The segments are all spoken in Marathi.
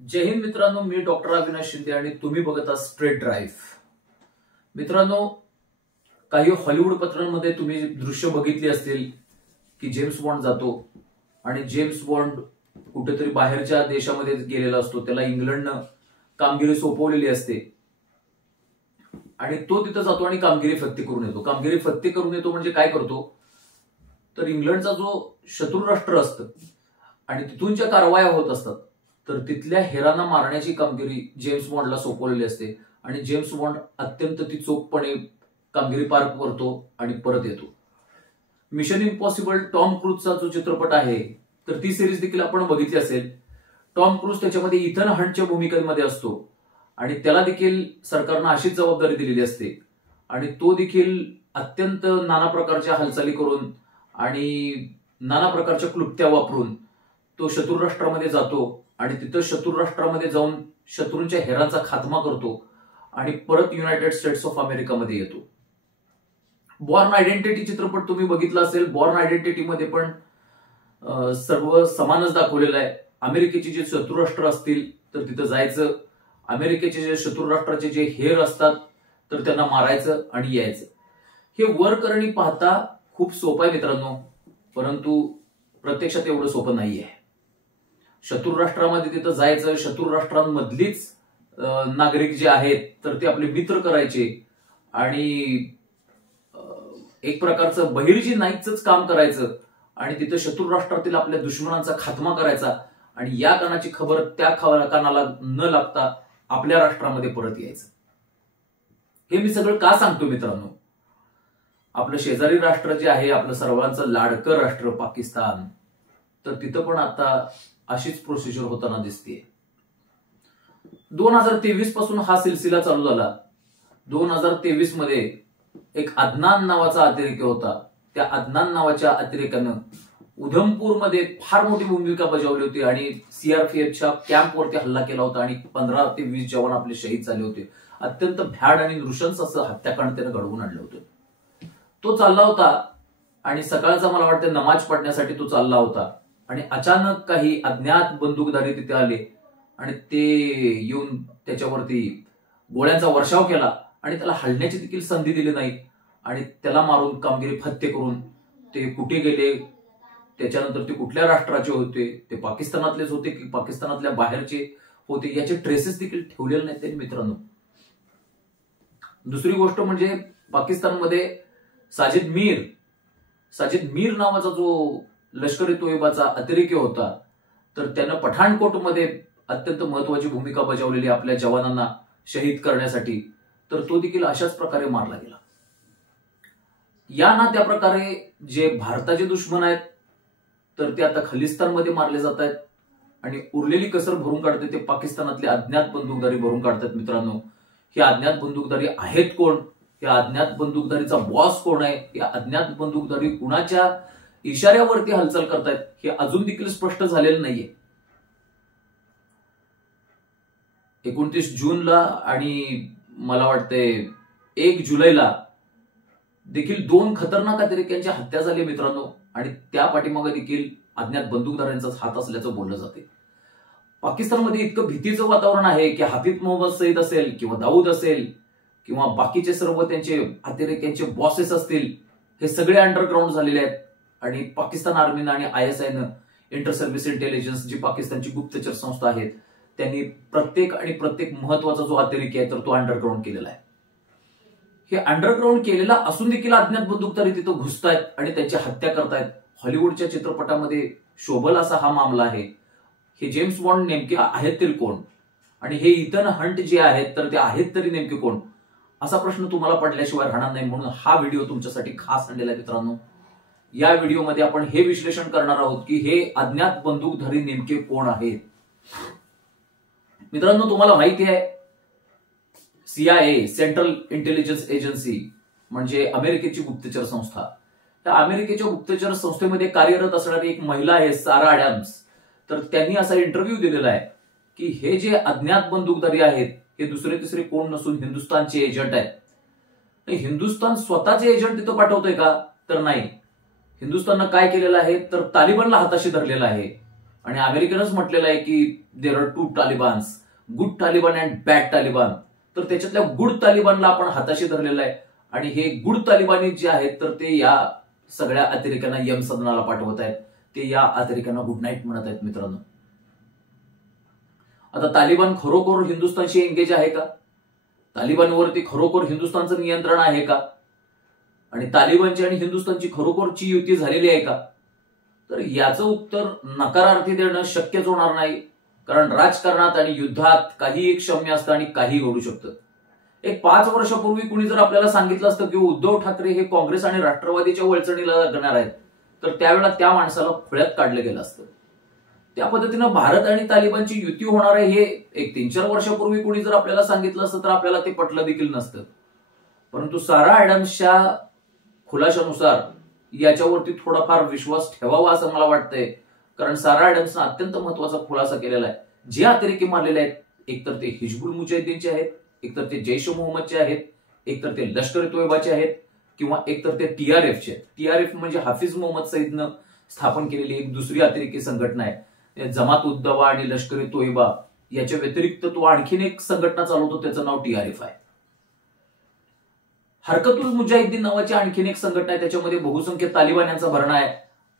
जय हिंद मित्रांनो, मी डॉक्टर अविनाश शिंदे आणि तुम्ही बघत आहात स्ट्रेट ड्राईव्ह. मित्रांनो, काही हॉलिवूड पत्रांमध्ये तुम्ही दृश्य बघितली असतील की जेम्स बॉन्ड जातो आणि जेम्स बॉन्ड कुठेतरी बाहेरच्या देशामध्ये गेलेला असतो. त्याला इंग्लंडनं कामगिरी सोपवलेली असते आणि तो तिथं जातो आणि कामगिरी फत्ते करून येतो. कामगिरी फत्ते करून येतो म्हणजे काय करतो, तर इंग्लंडचा जो शत्रू राष्ट्र असतं आणि तिथून ज्या कारवाया होत असतात तर तिथल्या हेरांना मारण्याची कामगिरी जेम्स बॉन्डला सोपवलेली असते आणि जेम्स बॉन्ड अत्यंत ती चोखपणे कामगिरी पार करतो आणि परत येतो. मिशन इम्पॉसिबल टॉम क्रूजचा जो चित्रपट आहे तर ती सिरीज देखील आपण बघितली असेल. टॉम क्रूज त्याच्यामध्ये इथन हंटच्या भूमिकेमध्ये असतो आणि त्याला देखील सरकारनं अशीच जबाबदारी दिलेली असते आणि तो देखील अत्यंत नाना प्रकारच्या हालचाली करून आणि नाना प्रकारच्या क्लुप्त्या वापरून तो शत्रू राष्ट्रामध्ये जातो आणि तिथं शत्रू राष्ट्रामध्ये जाऊन शत्रूंच्या हेरांचा खात्मा करतो आणि परत युनायटेड स्टेट्स ऑफ अमेरिकामध्ये येतो. बॉर्न आयडेंटिटी चित्रपट तुम्ही बघितला असेल. बॉर्न आयडेंटिटीमध्ये पण सर्व समानच दाखवलेलं आहे. अमेरिकेचे जे शत्रू राष्ट्र असतील तर तिथं जायचं, अमेरिकेचे जे शत्रू राष्ट्राचे जे हेर असतात तर त्यांना मारायचं आणि यायचं. हे वरकरणी पाहता खूप सोपं आहे मित्रांनो, परंतु प्रत्यक्षात एवढं सोपं नाहीये. शत्रू राष्ट्रामध्ये तिथं जायचं, शत्रू राष्ट्रांमधलीच नागरिक जे आहेत तर ते आपले मित्र करायचे आणि एक प्रकारचं बहिर्जी नाईकचंच काम करायचं आणि तिथं शत्रू राष्ट्रातील आपल्या दुश्मनांचा खात्मा करायचा आणि या कानाची खबर त्या कानाला न लागता आपल्या राष्ट्रामध्ये परत यायचं. हे मी सगळं का सांगतो मित्रांनो, आपलं शेजारी राष्ट्र जे आहे, आपलं सर्वांचं लाडकं राष्ट्र पाकिस्तान, तर तिथं पण आता अशीच प्रोसिजर होताना दिसते. 2023 पासून हा सिलसिला चालू झाला. 2023 मध्ये एक अदनान नावाचा अतिरेकी होता. त्या अदनान नावाच्या अतिरेकानं उधमपूरमध्ये फार मोठी भूमिका बजावली होती आणि सीआरपीएफच्या कॅम्पवरती हल्ला केला होता आणि 15 ते 20 जवान आपले शहीद झाले होते. अत्यंत भ्याड आणि नृशंस असं हत्याकांड त्यानं घडवून आणलं होतं. तो चालला होता आणि सकाळचा मला वाटतं नमाज पढण्यासाठी तो चालला होता आणि अचानक काही अज्ञात बंदूकधारी तिथे आले आणि ते येऊन त्याच्यावरती गोळ्यांचा वर्षाव केला आणि त्याला हलण्याची देखील संधी दिली नाही आणि त्याला मारून कामगिरी फत्ते करून ते कुठे गेले, त्याच्यानंतर ते कुठल्या राष्ट्राचे होते, ते पाकिस्तानातलेच होते की पाकिस्तानातल्या बाहेरचे होते, याचे ट्रेसेस देखील ठेवलेले नाहीत त्यांनी मित्रांनो. दुसरी गोष्ट म्हणजे पाकिस्तानमध्ये साजिद मीर नावाचा जो लष्कर ए तोयबाचा अतिरेकी होता तर त्यानं पठाणकोटमध्ये अत्यंत महत्वाची भूमिका बजावलेली आपल्या जवानांना शहीद करण्यासाठी, तर तो देखील अशाच प्रकारे मारला गेला. या ना त्या प्रकारे जे भारताचे दुश्मन आहेत तर ते आता खलिस्तानमध्ये मारले जात आहेत आणि उरलेली कसर भरून काढते ते पाकिस्तानातले अज्ञात बंदूकधारी भरून काढतात. मित्रांनो, हे अज्ञात बंदूकधारी आहेत कोण, या अज्ञात बंदूकधारीचा बॉस कोण आहे, या अज्ञात बंदूकधारी कुणाच्या इशाऱ्यावरती हालचाल करतायत हे अजून देखील स्पष्ट झालेलं नाहीये. 29 जूनला आणि मला वाटतंय 1 जुलैला देखील 2 खतरनाक अतिरेक्यांच्या हत्या झाली मित्रांनो आणि त्या पाठीमागे देखील अज्ञात बंदूकधाऱ्यांचाच हात असल्याचं बोललं जाते. पाकिस्तानमध्ये इतकं भीतीचं वातावरण आहे की हाफिज मोहम्मद सईद असेल किंवा दाऊद असेल किंवा बाकीचे सर्व त्यांचे अतिरेक्यांचे बॉसेस असतील, हे सगळे अंडरग्राऊंड झालेले आहेत आणि पाकिस्तान आर्मीनं आणि ISIनं, इंटर सर्व्हिस इंटेलिजन्स जी पाकिस्तानची गुप्तचर संस्था आहेत, त्यांनी प्रत्येक महत्वाचा जो अतिरेकी आहे तर तो अंडरग्राऊंड केलेला आहे. हे अंडरग्राऊंड केलेला असून देखील अज्ञात बंदूकधारी तिथं घुसतायत आणि त्यांची हत्या करतायत. हॉलिवूडच्या चित्रपटामध्ये शोभल असा हा मामला आहे. हे जेम्स बॉन्ड नेमके आहेत तरी कोण आणि हे इथन हंट जे आहेत तर ते आहेत तरी नेमके कोण, असा प्रश्न तुम्हाला पडल्याशिवाय राहणार नाही. म्हणून हा व्हिडिओ तुमच्यासाठी खास आणलेला आहे मित्रांनो. या व्हिडिओमध्ये आपण हे विश्लेषण करणार आहोत की हे अज्ञात बंदूकधारी नेमके कोण आहेत. मित्रांनो, तुम्हाला माहिती आहे CIA, सेंट्रल इंटेलिजन्स एजन्सी, म्हणजे अमेरिकेची गुप्तचर संस्था. त्या अमेरिकेच्या गुप्तचर संस्थेमध्ये कार्यरत असणारी एक महिला आहे, सारा अॅडम्स. तर त्यांनी असा इंटरव्ह्यू दिलेला आहे की हे जे अज्ञात बंदूकधारी आहेत हे दुसरे तिसरे कोण नसून हिंदुस्थानचे एजंट आहेत. हिंदुस्थान स्वतःचे एजंट तिथं पाठवतोय का, तर नाही. हिंदुस्थाननं काय केलेलं आहे तर तालिबानला हाताशी धरलेला आहे आणि अमेरिकेनंच म्हटलेलं आहे की there are two Talibans, good Taliban and bad Taliban. तर त्याच्यातल्या गुड तालिबानला आपण हाताशी धरलेलं आहे आणि हे गुड तालिबानी जे आहेत तर ते या सगळ्या अतिरेक्यांना यमसदनाला पाठवत आहेत, ते या अतिरेक्यांना गुड नाईट म्हणत आहेत मित्रांनो. आता तालिबान खरोखर हिंदुस्थानशी एंगेज आहे का? तालिबानवरती खरोखर हिंदुस्थानचं नियंत्रण आहे का? आणि तालिबानची आणि हिंदुस्थानची खरोखरची युती झालेली आहे का? तर याचं उत्तर नकारार्थी देणं शक्यच होणार नाही, कारण राजकारणात आणि युद्धात काही एक क्षम्य असतं आणि काही घडू शकतं. एक 5 वर्षापूर्वी कुणी जर आपल्याला सांगितलं असतं की उद्धव ठाकरे हे काँग्रेस आणि राष्ट्रवादीच्या वळचणीला लागणार आहेत, तर त्यावेळेला त्या माणसाला खुळ्यात काढलं गेलं असतं. त्या पद्धतीनं भारत आणि तालिबानची युती होणार आहे हे एक 3-4 वर्षापूर्वी कुणी जर आपल्याला सांगितलं असतं तर आपल्याला ते पटलं देखील नसतं. परंतु सारा ॲडम्सच्या खुलाशानुसार याच्यावरती थोडाफार विश्वास ठेवावा असं मला वाटतंय, कारण सारा ॲडम्सनं अत्यंत महत्वाचा खुलासा केलेला आहे. जे अतिरेकी मारलेले आहेत, एकतर ते हिजबुल मुजाहिदीनचे आहेत, एकतर ते जैश मोहम्मदचे आहेत, एकतर ते लष्कर ए तोयबाचे आहेत, किंवा एकतर ते टीआरएफचे आहेत. टीआरएफ म्हणजे हाफिज मोहम्मद सईदनं स्थापन केलेली एक दुसरी अतिरेकी संघटना आहे. जमात उद दवा आणि लष्कर ए तोयबा याच्या व्यतिरिक्त तो आणखीन एक संघटना चालवतो, त्याचं नाव टीआरएफ आहे. हरकतुल मुजाहिदीन नावाची आणखीन एक संघटना आहे, त्याच्यामध्ये बहुसंख्य तालिबान्यांचा भरणा आहे.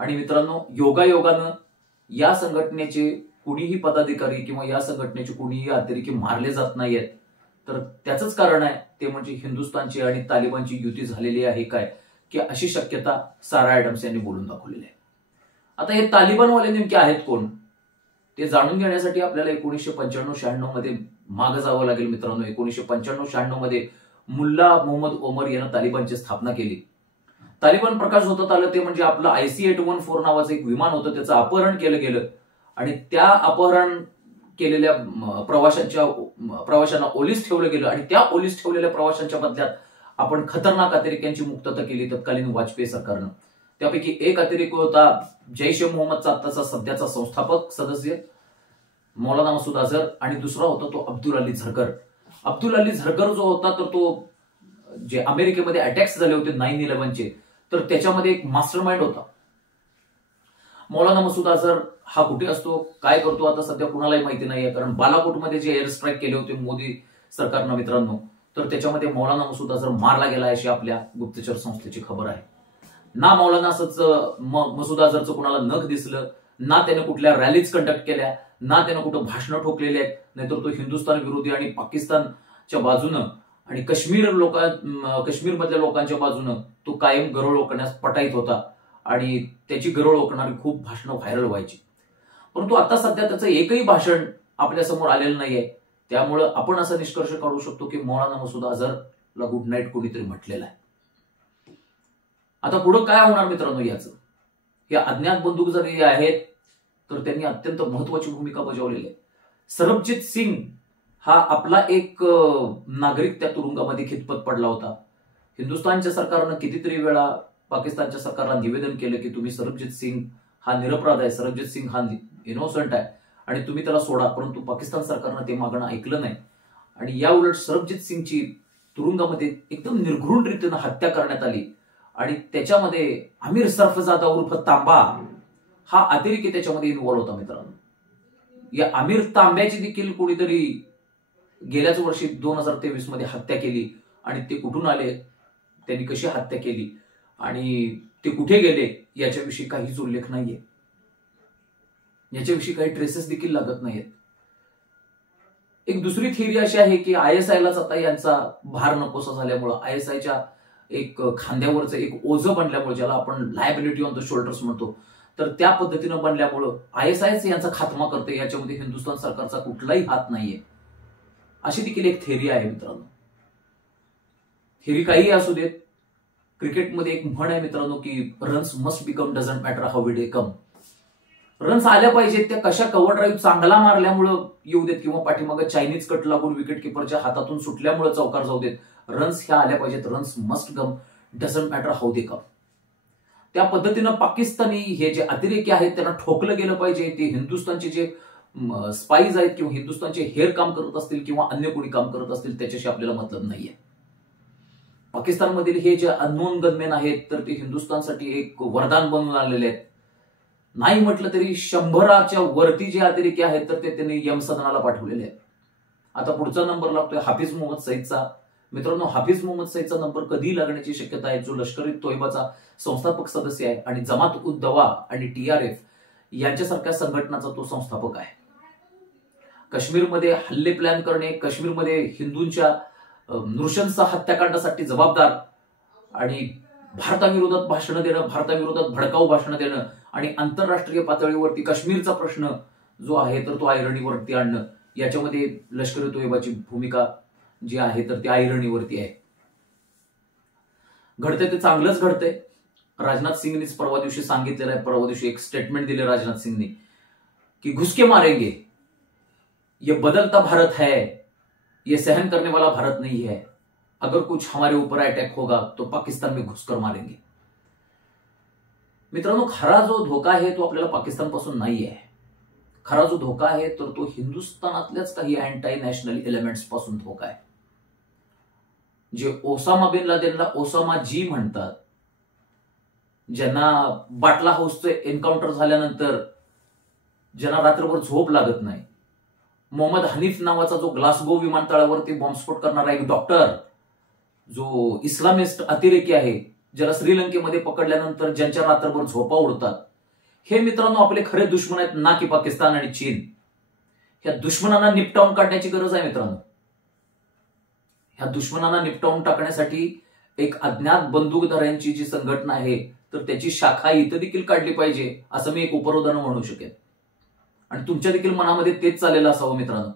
आणि मित्रांनो, योगायोगानं या संघटनेचे कुणीही पदाधिकारी किंवा या संघटनेचे कुणीही अतिरेकी मारले जात नाहीयेत. तर त्याचंच कारण आहे ते म्हणजे हिंदुस्थानची आणि तालिबानची युती झालेली आहे काय, की अशी शक्यता सारा ॲडम्स यांनी बोलून दाखवलेली आहे. आता हे तालिबानवाले नेमके आहेत कोण ते जाणून घेण्यासाठी आपल्याला 1995-96 मध्ये मागे जावं लागेल मित्रांनो. 1995-96 मध्ये मुल्ला मोहम्मद ओमर यानं तालिबानची स्थापना केली. तालिबान प्रकाश होतात आलं ते म्हणजे आपलं IC-814 नावाचं एक विमान होतं, त्याचं अपहरण केलं गेलं आणि त्या अपहरण केलेल्या प्रवाशांना ओलीस ठेवलं गेलं आणि त्या ओलीस ठेवलेल्या प्रवाशांच्या बदल्यात आपण खतरनाक अतिरेक्यांची मुक्तता केली तत्कालीन वाजपेयी सरकारनं. त्यापैकी एक अतिरेकी होता जैश ए मोहम्मदचा आत्ताचा सध्याचा संस्थापक सदस्य मौलाना मसूद अझहर, आणि दुसरा होता तो अब्दुल अली झरकर. अब्दुल अली झरकर जो होता तर तो जे अमेरिकेमध्ये अटॅक्स झाले होते 9/11चे, तर त्याच्यामध्ये एक मास्टर माइंड होता. मौलाना मसूद अझहर हा कुठे असतो, काय करतो, आता सध्या कुणालाही माहिती नाहीये, कारण बालाकोटमध्ये जे एअर स्ट्राईक केले होते मोदी सरकारनं मित्रांनो, तर त्याच्यामध्ये मौलाना मसूद अझहर मारला गेला अशी आपल्या गुप्तचर संस्थेची खबर आहे. ना मौलाना मसूद अझहरचं कुणाला नख दिसलं, ना त्याने कुठल्या रॅलीज कंडक्ट केल्या, ना त्यानं कुठं भाषणं ठोकलेली आहेत, नाहीतर तो हिंदुस्थान विरोधी आणि पाकिस्तानच्या बाजूनं आणि काश्मीरमधल्या लोकांच्या बाजूनं तो कायम गरळ ओकण्यास पटाईत होता आणि त्याची गरळ ओकणारी खूप भाषणं व्हायरल व्हायची. परंतु आता सध्या त्याचं एकही भाषण आपल्या समोर आलेलं नाहीये. त्यामुळं आपण असा निष्कर्ष काढू शकतो की मौलाना मसूद अझहरला गुड नाईट कोणीतरी म्हटलेलं आहे. आता पुढे काय होणार मित्रांनो याचं, या अज्ञात बंदूक जरी आहेत तर त्यांनी अत्यंत महत्वाची भूमिका बजावलेली आहे. सरबजीत सिंग हा आपला एक नागरिक त्या तुरुंगामध्ये खितपत पडला होता. हिंदुस्थानच्या सरकारनं कितीतरी वेळा पाकिस्तानच्या सरकारला निवेदन केलं की तुम्ही सरबजीत सिंग हा निरपराध आहे, सरबजीत सिंग हा इनोसंट आहे आणि तुम्ही त्याला सोडा, परंतु पाकिस्तान सरकारनं ते मागणं ऐकलं नाही. आणि या उलट सरबजीत सिंगची तुरुंगामध्ये एकदम निर्घृणरीतीनं हत्या करण्यात आली आणि त्याच्यामध्ये आमिर सरफजादा उर्फ तांबा हा अतिरेकी त्याच्यामध्ये इन्व्हॉल्व होता मित्रांनो. या आमिर तांब्याची देखील कोणीतरी गेल्याच वर्षी 2023 मध्ये हत्या केली आणि ते कुठून आले, त्यांनी कशी हत्या केली आणि ते कुठे गेले याच्याविषयी काहीच उल्लेख नाहीये, याच्याविषयी काही ट्रेसेस देखील लागत नाहीयेत. एक दुसरी थिअरी अशी आहे की ISIलाच आता यांचा भार नकोसा झाल्यामुळं, ISIच्या एक खांद्यावरचं एक ओझं बनल्यामुळे, ज्याला आपण लायबिलिटी ऑन द शोल्डर्स म्हणतो, तर त्या पद्धतीनं बनल्यामुळं ISIच यांचा खात्मा करते, याच्यामध्ये हिंदुस्थान सरकारचा कुठलाही हात नाहीये, अशी देखील एक थिअरी आहे मित्रांनो. थिअरी काही असू देत, क्रिकेटमध्ये एक म्हण आहे मित्रांनो की runs must become doesn't matter how they come. Runs आल्या पाहिजेत, त्या कशा कव्हर ड्राईव्ह चांगला मारल्यामुळं येऊ देत किंवा पाठीमागे चायनीज कट लागून विकेट किपरच्या हातातून सुटल्यामुळे चौकार जाऊ देत, रन्स ह्या आल्या पाहिजेत. Runs must come doesn't matter how they come. त्या पद्धतीनं पाकिस्तानी हे जे अतिरेकी आहेत त्यांना ठोकलं गेलं पाहिजे. ते हिंदुस्थानचे जे स्पाईज आहेत किंवा हिंदुस्थानचे हेर काम करत असतील किंवा अन्य कोणी काम करत असतील त्याच्याशी आपल्याला मतलब नाहीये. पाकिस्तानमधील हे जे अननोन गनमॅन आहेत तर ते हिंदुस्थानसाठी एक वरदान बनून आलेले आहेत. नाही म्हटलं तरी 100च्या वरती जे अतिरेकी आहेत तर ते त्यांनी यमसदनाला पाठवलेले आहेत. आता पुढचा नंबर लागतोय हाफिज मोहम्मद सईदचा. मित्रांनो, हाफिज मोहम्मद सईदचा नंबर कधी लागण्याची शक्यता आहे? जो लष्कर-ए तोयबाचा संस्थापक सदस्य आहे आणि जमात उद दवा आणि TRF यांच्यासारख्या संघटनाचा तो संस्थापक आहे. काश्मीरमध्ये हल्ले प्लॅन करणे, काश्मीरमध्ये हिंदूंच्या नृशंस हत्याकांडासाठी जबाबदार आणि भारताविरोधात भाषणं देणं, भारताविरोधात भडकाऊ भाषणं देणं आणि आंतरराष्ट्रीय पातळीवरती काश्मीरचा प्रश्न जो आहे तर तो ऐरणीवरती आणणं, याच्यामध्ये लष्कर-ए तोयबाची भूमिका जी आहे तर ती ऐरणीवरती आहे. घडतंय ते चांगलंच घडतंय. राजनाथ सिंगनीच परवा दिवशी सांगितलेलं आहे, परवा दिवशी एक स्टेटमेंट दिले राजनाथ सिंगनी की घुसके मारेंगे, ये बदलता भारत है, ये सहन करने वाला भारत नहीं है, अगर कुछ हमारे ऊपर अटैक होगा तो पाकिस्तान में घुसकर मारेंगे. मित्रांनो, खरा जो धोका आहे तो आपल्याला पाकिस्तानपासून नाही आहे. खरा जो धोका आहे तर तो हिंदुस्थानातल्याच काही अँटी नॅशनल एलिमेंट्स पासून धोका आहे. जे ओसामा बिन लादेनला ओसामा जी म्हणतात, ज्यांना बाटला हाऊसचं एन्काउंटर झाल्यानंतर ज्यांना रात्रभर झोप लागत नाही, मोहम्मद हनीफ नावाचा जो ग्लासगो विमानतळावरती बॉम्बस्फोट करणारा एक डॉक्टर, जो इस्लामिस्ट अतिरेकी आहे, ज्याला श्रीलंकेमध्ये पकडल्यानंतर ज्यांच्या रात्रभर झोपा उडतात, हे मित्रांनो आपले खरे दुश्मन आहेत, ना की पाकिस्तान आणि चीन. ह्या दुश्मनांना निपटावून काढण्याची गरज आहे मित्रांनो. ह्या दुश्मनांना निपटावून टाकण्यासाठी एक अज्ञात बंदूकधाऱ्यांची जी संघटना आहे तर त्याची शाखा इथं देखील काढली पाहिजे, असं मी एक उपरोधान म्हणू शकेन. आणि तुमच्या देखील मनामध्ये तेच चाललेलं असावं मित्रांनो.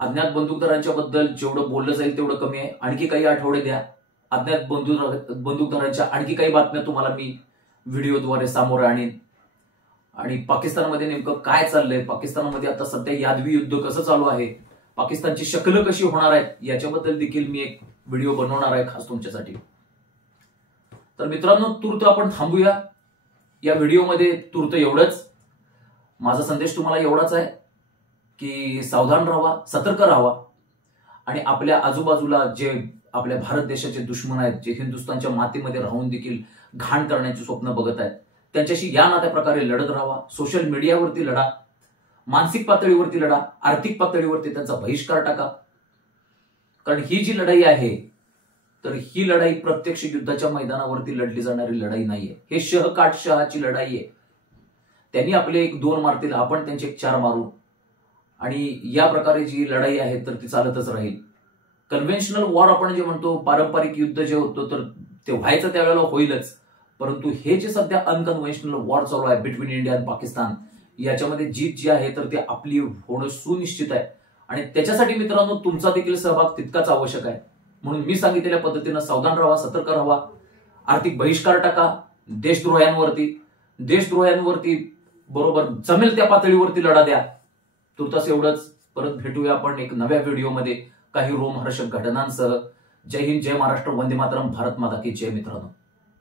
अज्ञात बंदूकधारांच्या बद्दल जेवढं बोललं जाईल तेवढं कमी आहे. आणखी काही आठवडे द्या, अज्ञात बंदूकधारांच्या आणखी काही बातम्या तुम्हाला मी व्हिडिओद्वारे सामोरं आणीन. आणि पाकिस्तानमध्ये नेमकं काय चाललंय, पाकिस्तानमध्ये आता सध्या यादवी युद्ध कसं चालू आहे, पाकिस्तानची शक्ल कशी होणार आहे, याच्याबद्दल देखील मी एक व्हिडिओ बनवणार आहे खास तुमच्यासाठी. तर मित्रांनो, तूर्त आपण थांबूया या व्हिडिओमध्ये. तूर्त एवढंच. माझा संदेश तुम्हाला एवढाच आहे की सावधान राहावा, सतर्क राहावा आणि आपल्या आजूबाजूला जे आपल्या भारत देशाचे दुश्मन आहेत, जे हिंदुस्थानच्या मातीमध्ये राहून देखील घाण करण्याचे स्वप्न बघत आहेत, त्यांच्याशी या नात्या प्रकारे लढत राहावा. सोशल मीडियावरती लढा, मानसिक पातळीवरती लढा, आर्थिक पातळीवरती त्यांचा बहिष्कार टाका. कारण ही जी लढाई आहे तर ही लढाई प्रत्यक्ष युद्धाच्या मैदानावरती लढली जाणारी लढाई नाहीये. हे शहाची लढाई आहे. त्यांनी आपले 1-2 मारतील, आपण त्यांचे 4 मारू आणि या प्रकारे जी लढाई आहे तर ती चालतच राहील. कन्व्हेन्शनल वॉर आपण जे म्हणतो, पारंपरिक युद्ध जे होतं तर ते व्हायचं त्यावेळेला होईलच, परंतु हे जे सध्या अनकन्व्हेन्शनल वॉर चालू आहे बिटवीन इंडिया आणि पाकिस्तान, याच्यामध्ये जीत जी आहे तर ती आपली होणं सुनिश्चित आहे. आणि त्याच्यासाठी मित्रांनो तुमचा देखील सहभाग तितकाच आवश्यक आहे. म्हणून मी सांगितलेल्या पद्धतीनं सावधान राहावा, सतर्क राहावा, आर्थिक बहिष्कार टाका देशद्रोह्यांवरती बरोबर जमेल त्या पातळीवरती लढा द्या. तुर्तास एवढंच. परत भेटूया आपण एक नव्या व्हिडिओमध्ये काही रोमहर्षक घटनांसह. जय हिंद, जय महाराष्ट्र, वंदे मातरम, भारत माता की जय मित्रांनो.